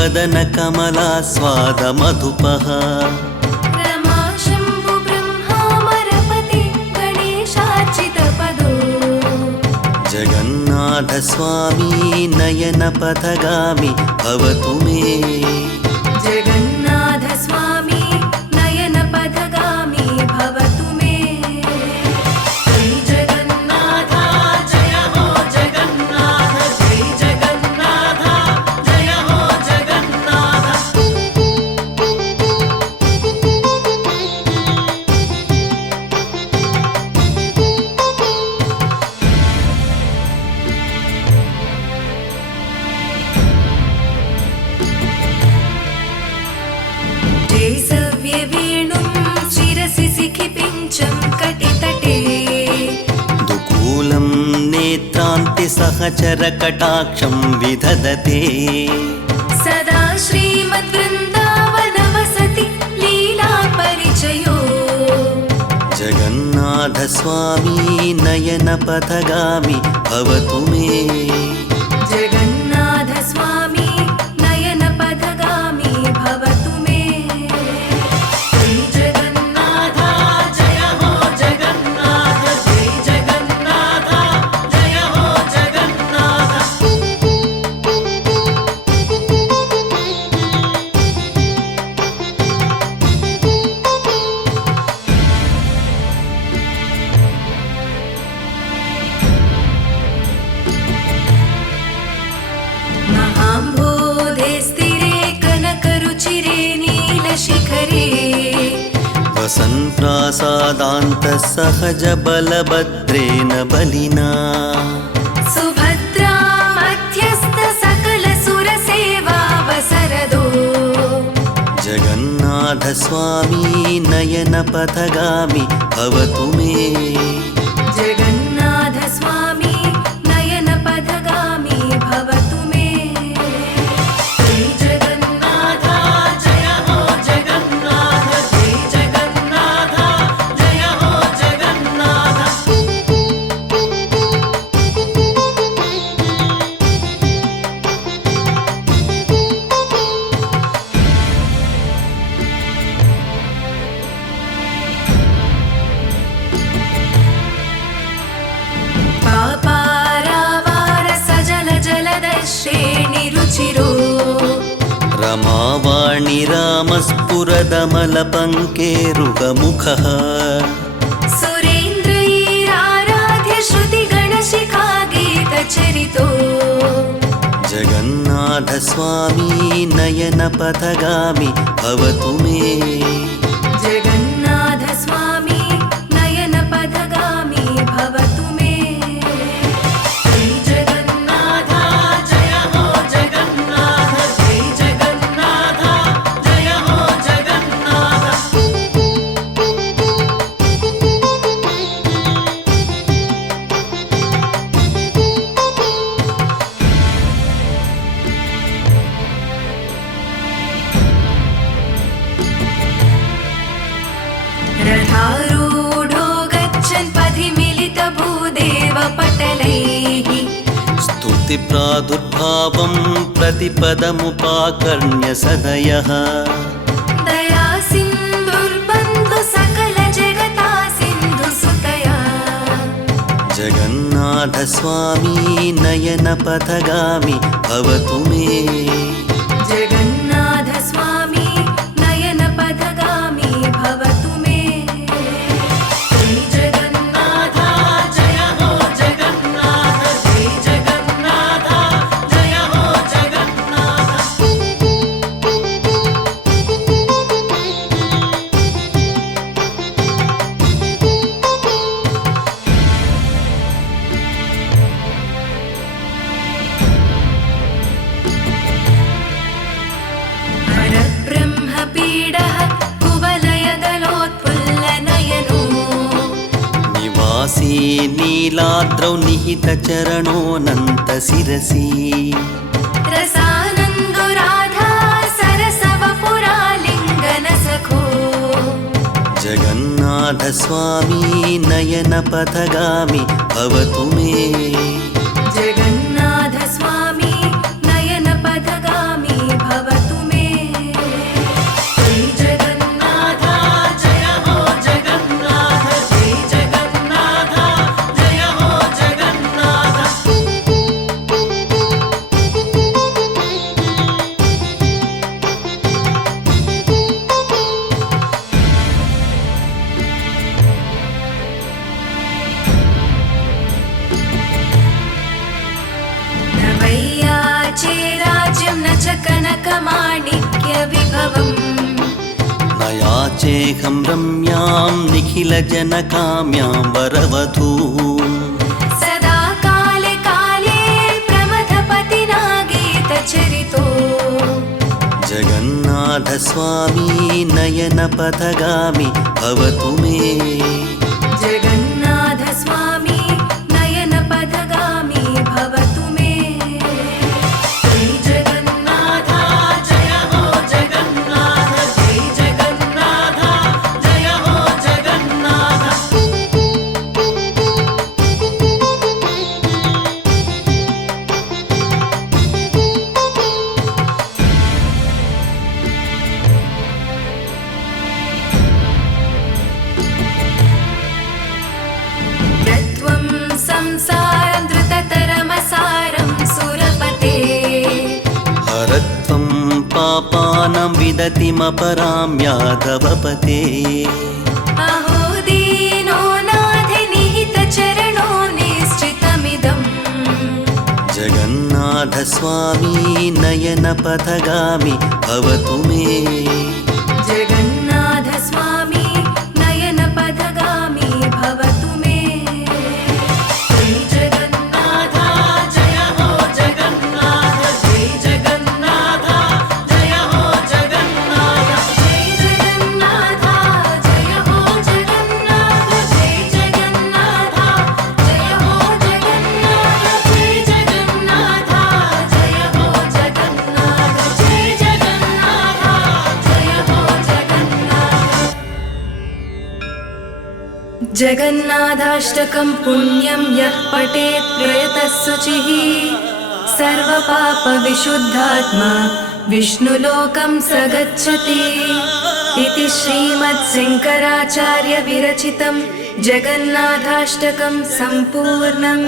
वदन कमलास्वाद मधुपः रमा शम्भु ब्रह्मामरपति गणेशार्चितपदो जगन्नाथ स्वामी नयन पथगामी भवतु मे जगन्नाथ स्वामी नयन पथगामी भवतु मे जय जगन्नाथ जय हो जगन्नाथ जय जगन्नाथ जय हो जगन्नाथ जय सव्यवेणुं शिरसि शिखिपिञ्चं कटितटे दुकूलं नेत्रान्ति सहचरकटाक्षं विदधते सदा श्रीमद्वृन्दावनवसति लीलापरिचयो जगन्नाथ स्वामी नयन पथगामी भवतु मे जगन्नाथ स्वामी नयन पथगामी भवतु मे जय जगन्नाथ जय हो जगन्नाथ जय जगन्नाथ जय हो जगन्नाथ महाम्भोधे स्थिरे कनकरुचिरे नीलशिखरे वसन् प्रासादान्तः सहज बलभद्रेण बलिना सुभद्रा मध्यस्थ सकलसुरसेवावसरदो जगन्नाथ स्वामी नयन पथगामी भवतु मे जगन्नाथ स्वामी नयन पथगामी भवतु मे जय जगन्नाथ जय हो जगन्नाथ जय जगन्नाथ जय हो जगन्नाथ पापारावार सजल जलदश्रेणिरुचिरो रमावाणि रामस्फुरदमलपङ्केरुगमुखः सुरेन्द्रैराराध्य श्रुतिगणशिखा गीतचरितो जगन्नाथ स्वामी नयन पथगामी भवतु मे जगन्नाथ स्वामी नयन पथगामी भवतु मे जय जगन्नाथ जय हो जगन्नाथ जय जगन्नाथ जय हो जगन्नाथ रथारूढो गच्छन् पथि मिलितभूदेवपटलैः स्तुतिप्रादुर्भावं प्रतिपदमुपाकर्ण्य सदयः दया सिन्धुर्बन्धु सकल जगता सिन्धुसुतया जगन्नाथ स्वामी नयन पथगामी भवतु मे जगन्नाथ स्वामी नयन पथगामी भवतु मे जय जगन्नाथ जय हो जगन्नाथ जय जगन्नाथ जय हो जगन्नाथ परब्रह्मपीडः कुवलयदलोत्फुल्लनयनो निवासी नीलाद्रौ निहितचरणोऽनन्तशिरसि रसानन्दो राधा सरसवपुरालिङ्गनसखो जगन्नाथ स्वामी नयन पथगामी भवतु मे जगन्नाथ स्वामी नयन पथगामी भवतु वैभवम् नयाचेऽहं रम्यां निखिलजनकाम्यां वरवधूम् सदा काले काले प्रमथपतिना गीतचरितो जगन्नाथस्वामी नयनपथगामी भवतु मे जगन्नाथस्वामी नयनपथगामी भवतु मे जय जगन्नाथ जय हो जगन्नाथ जय जगन्नाथ जय हो जगन्नाथ यत्त्वं संसारं धृततरमसारं सुरपते हरत्वं पापानां विदतिमपरां यादवपते अहो दीनो नाथे निहितचरणो निश्चितमिदम् जगन्नाथस्वामी नयनपथगामी भवतु मे जगन्नाथस्वामी नयनपथगामी भवतु मे जय जगन्नाथ जय हो जगन्नाथ जय जगन्नाथ जय हो जगन्नाथ जय जगन्नाथ जय हो जगन्नाथ जय जगन्नाथ जय हो जगन्नाथ जय जगन्नाथ जय हो जगन्नाथ जय जगन्नाथ जय हो जगन्नाथ जगन्नाथाष्टकं पुण्यं यः पठेत् प्रयतः शुचिः सर्वपापविशुद्धात्मा विष्णुलोकं स गच्छति इति श्रीमत्शङ्कराचार्यविरचितं जगन्नाथाष्टकं सम्पूर्णम्।